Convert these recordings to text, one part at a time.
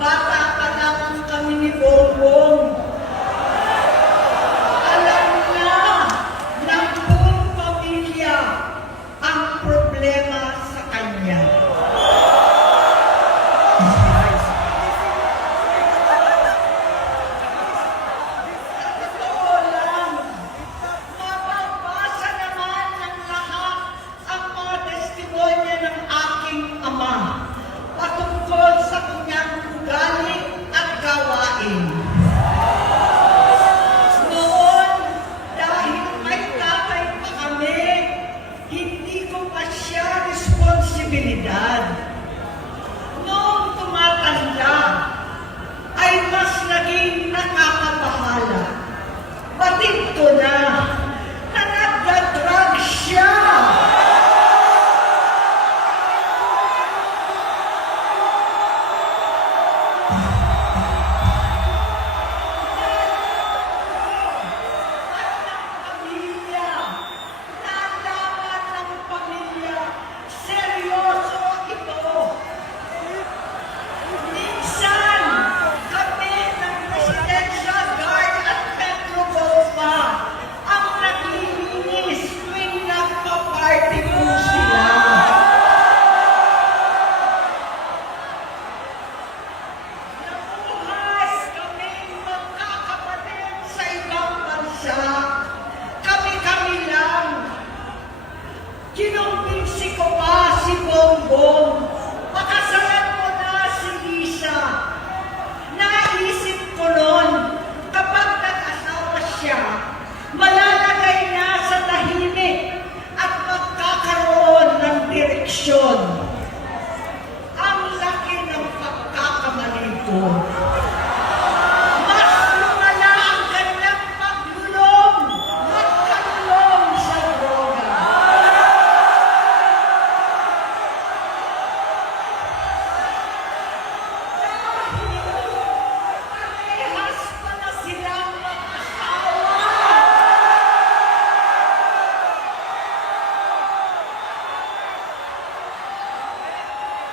Bata pa lamang kami ni Bongbong. Alam na ng buong pamilya ang problema sa kanya. Totoo lang, mababasa naman ng lahat ang mga testimonya ng aking ama patungkol sa kanyang ugali at gawain. Noon, dahil may tatay pa kami, hindi ko pa siya responsibilidad. Noong tumatanda, ay mas naging nakakabahala. Batid ko na nagda-drug siya. Nalaman ng pamilya, seryoso ito. Minsan, kami ng Presidential Guard at Metro Golfa ang naglilinis tuwing nagpa-party po sila. Nabuhay kaming magkakapatid sa ibang bansa. Kami-kami lang. Kinumbinsi ko pa si Bongbong. Pakasalan mo na si Lisa. Naisip ko noon, kapag nag-asawa siya, malalagay na sa tahimik at magkakaroon ng direksyon. Ang laki ng pagkakamali ko. Mas lumala ang kanyang magkanlong sa droga. Parehas pa na silang mag-asawa.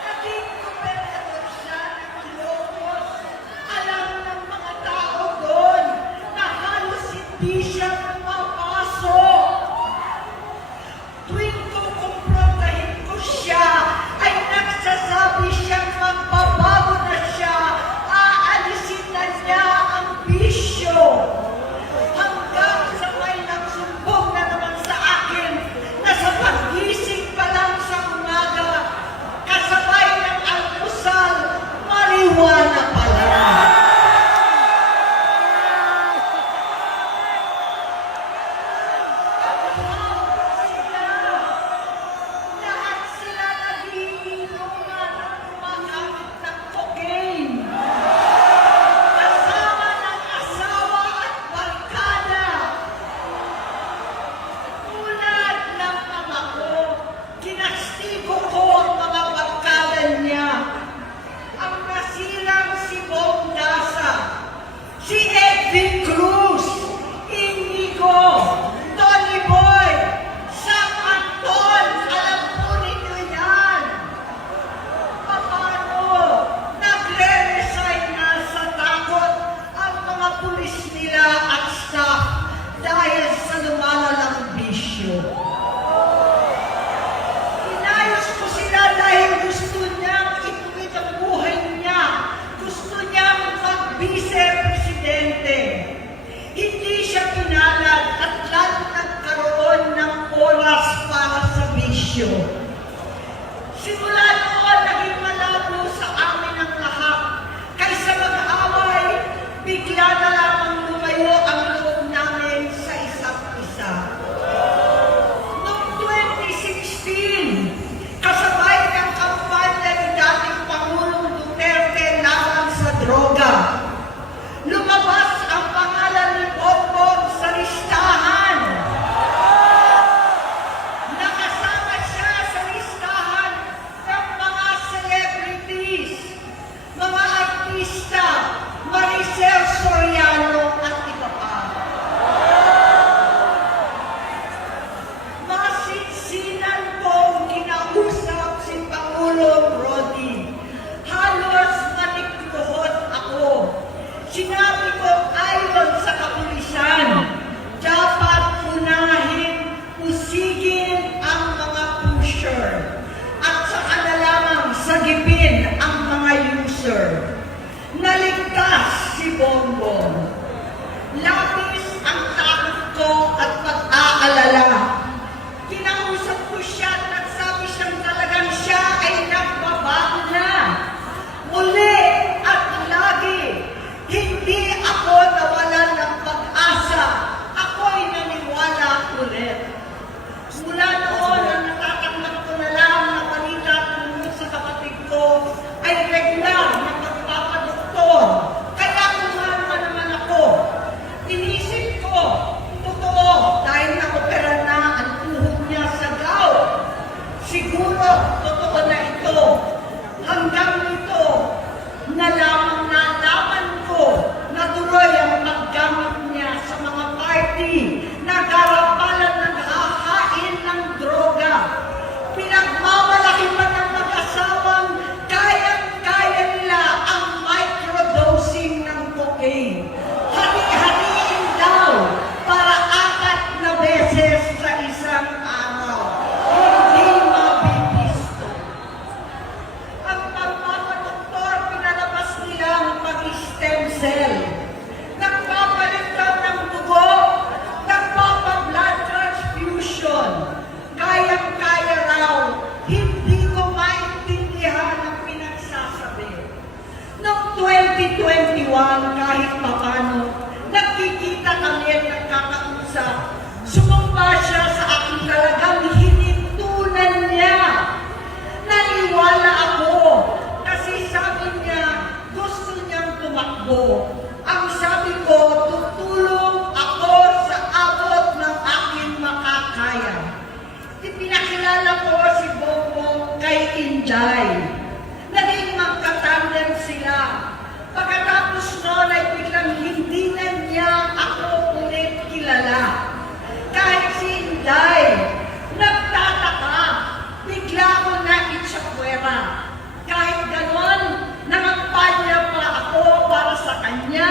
Naging gobernador siya ng Ilocos. Alam ng mga tao doon na halos hindi siya pumapasok. Tuwing kukumprontahin ko siya, ay nagsasabi siyang magbabago na siya, aalisin na niya ang bisyo. Hanggang sa may nagsumbong na naman sa akin na sa paggising pa lang sa umaga, kasabay ng almusal, marijuana pala. Lahat sila nagiinuman at gumagamit ng cocaine. Kasama ng asawa at barkada. Tulad ng ama ko, kinastigo ko ang mga barkada niya. Ang nasirang si Bong Dasa, si Edwin Cruz, Inigo, Tony Boy, Sam Anton, alam po ninyo yan. Paano nagre-resign na sa takot ang mga pulis nila at staff dahil sa lumalalang bisyo. Inayos ko sila dahil gusto niyang ituwid ang buhay niya. Gusto niyang mag-vice-presidente. Bongbong. Labis ang takot ko at pag-aalala. Kinausap ko siya at nagsabi siyang talagang siya ay nagbabago na. Muli at lagi, hindi ako nawalan ng pag-asa. Ako'y naniwala ulit. Mula noon, ang natatanggap ko na lang na balita tungkol sa kapatid ko ay regular na pagpapadoktor. Kaya kumalma naman ako. Inisip ko, totoo, dahil na-opera na ang tuhod niya sa gout. Siguro, totoo na ito. Hanggang nito, nalaman ko na tuloy ang paggamit niya sa mga party na garapalan ng hahain ng droga. Pinagmamalaki pa ng mag-asawang kayang-kaya nila ang microdosing ng cocaine. Hari-hariin daw para 4 na beses sa isang araw. Hindi mabibisto. Ang pagpapadoktor, pinalabas nila ang pag-stem cell. Nagpapalit daw ng dugo, nagpapa-blood transfusion. Kayang-kaya raw, hindi ko maintindihan ang pinagsasabi. Noong 2021, kahit papano, nagkikita kami at nagkakausap. Sumumpa siya sa aking talagang hinintunan niya. Naniwala ako kasi sabi niya gusto niyang tumakbo. Ang sabi ko, tutulong ako sa abot ng aking makakaya. Ipinakilala ko si Bongbong kay Inday. Naging magkatandem sila. Pagkatapos noon ay biglang hindi na niya ako ulit kilala. Kahit si Inday, nagtataka, bigla ko na itsapwera. Kahit ganon, nangampanya pa ako para sa kanya,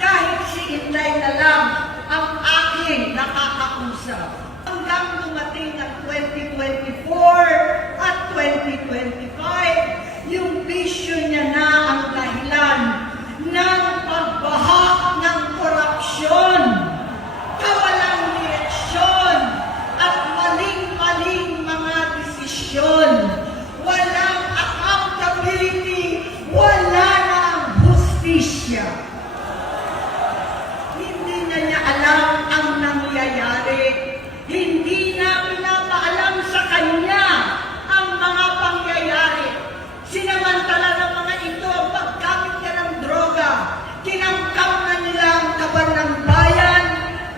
kahit si Inday na lang ang aking nakakausap. Hanggang dumating ang 2024 at 2025, yung bisyo niya na ang dahilan ng pagbahak ng korupsyon, kawalang direksyon, at maling-maling mga desisyon. Walang accountability, wala na ang hustisya. Hindi na niya alam ang nangyayari. Hindi na pinapaalam sa kanya ang mga pangyayari. Sinamantala ng mga ito ang paggamit niya ng droga. Kinangkam na nila ang kaban ng bayan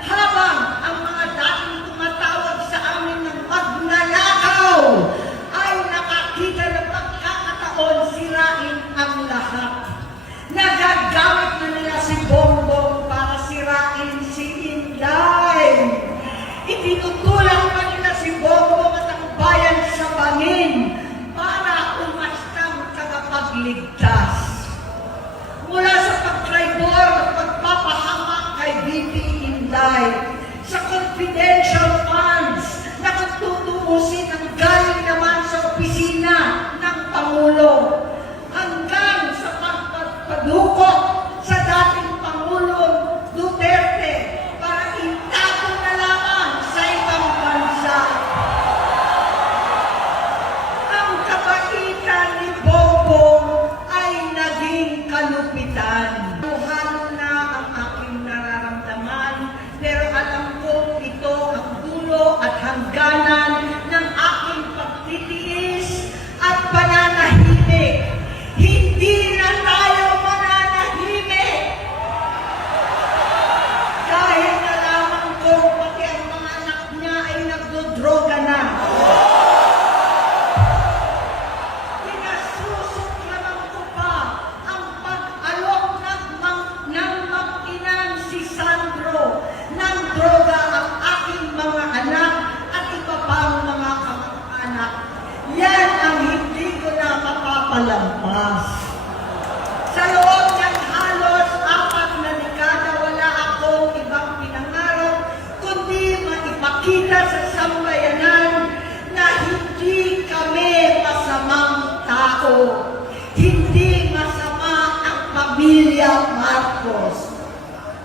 habang ang mga dating tumatawag sa amin ng magnanakaw ay nakakita ng pagkakataon sirain ang lahat. Nagagamit na nila si Bongbong para sirain si Inday. Itinutulak pa nila si Bongbong at ang bayan sa bangin para umastang tagapagligtas. Mula sa pagtraidor at pagpapahamak kay BP Inday, sa confidential funds na tutuusin ang galing naman sa opisina ng Pangulo, hanggang sa pagpadukot sa dating Pangulong Duterte para itago na lamang sa ibang bansa. pamilya Marcos.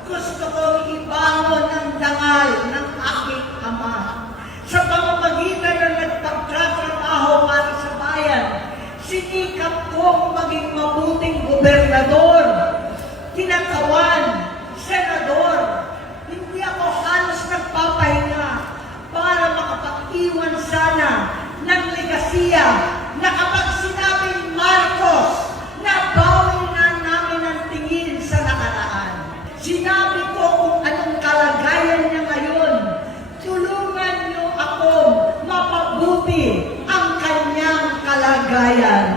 Gusto kong ibangon ang dangal ng aking ama. Sa pamamagitan ng nagpagtatrabaho para sa bayan, sinikap kong maging mabuting gobernador, tinatawan, senador. Hindi ako halos nagpapahinga para makapag-iwan sana ng legasiya na kapag sinabing Marcos, nabawi na namin ang tingin sa nakaraan. Sinabi ko kung anong kalagayan niya ngayon. Tulungan niyo akong mapabuti ang kanyang kalagayan.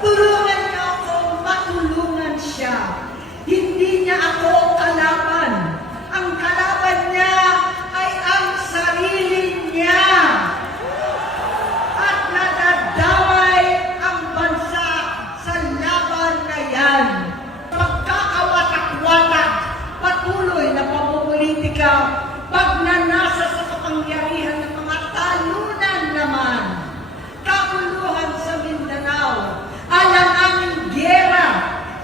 Tulungan niyo akong matulungan siya. Hindi niya ako kalaban. Ang kalaban niya ay ang sarili niya. At nadadamay ang bansa sa laban na yan. Pagkakawatak-watak, patuloy na pamumulitika, pagnanasa sa kapangyarihan ng mga talunan naman. Kaguluhan sa Mindanao, alanganing giyera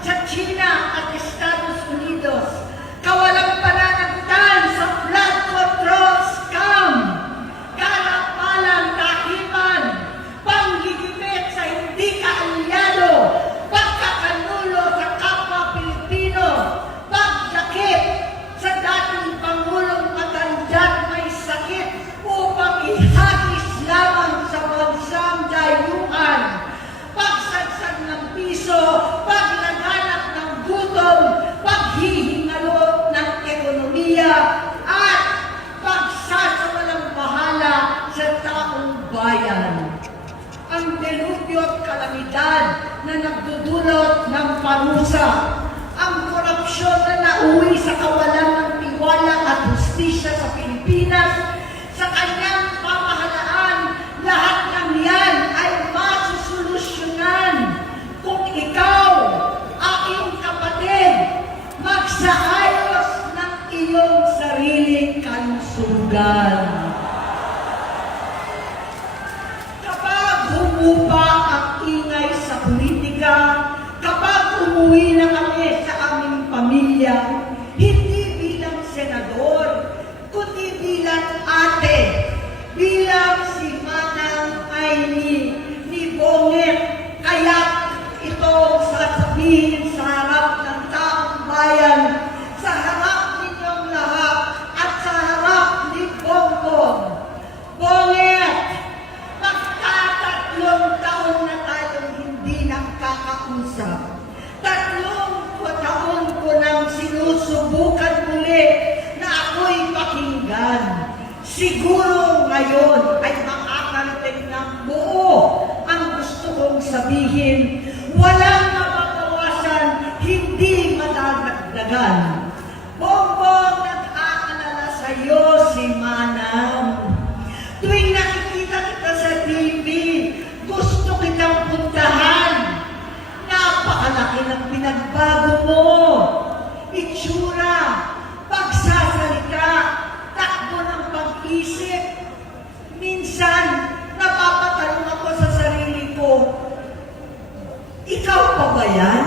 sa China at Estados Unidos, kawalang pananagutan sa flood control scam, karapalan tahiman, panggigipit sa hindi kaalyado, pagkakanulo sa kapwa Pilipino, pagdakip sa dating Pangulong matandang may sakit upang ihagis lamang sa bansang dayuhan, pagsadsad ng piso, paglaganap ng gutom, paghihingalo ng ekonomiya, at pagsasawalang bahala sa taong bayan. Ang delubyo at kalamidad na nagdudulot ng parusa, ang korupsyon na nauwi sa kawalan ng tiwala at hustisya sa Pilipinas, sa kanyang pamahalaan, lahat ng yan ay masusolusyonan kung ikaw, aking kapatid, magsaayos ng iyong sariling kalusugan. Kapag humupa ang ingay sa politika, kapag umuwi na kami sa aming pamilya, hindi bilang senador, kundi bilang ate, bilang si Manang Aimee ni Bonget, kaya ito sasabihin sa harap ng taong bayan, sa harap ninyong lahat, at sa harap ni Bongbong. Bonget, magtatatlong taon na tayong hindi nakakausap. 3 taon ko nang sinusubukan muli na ako'y pakinggan. Siguro ngayon ay makakarating ng buo ang gusto kong sabihin. Walang mababawasan, hindi madadagdagan. Bongbong, nag-aalala sa iyo si Manang. Tuwing nakikita kita sa TV, gusto kitang puntahan. Napakalaki ng pinagbago mo. Itsura, pagsasalita, takbo ng pag-isip. Minsan, napapatanong ako sa sarili ko, ikaw pa ba yan?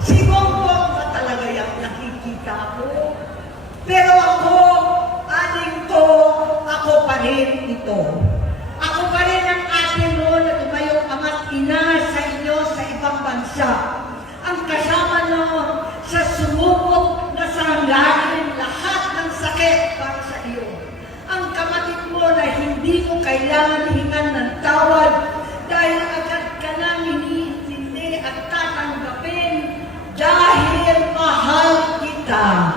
Si Bongbong ba talaga yung nakikita ko? Pero ako, aling ko, ako pa rin ito. Ako pa rin ang ate mo na tumayong ama't ina sa inyo sa ibang bansa. Ang kasama no sa sumubok na sanglarin lahat ng sakit para sa iyo. Ang kapatid mo na hindi mo kailangan hingan ng tawad dahil agad ka nang iniintindi at tatanggapin dahil mahal kita.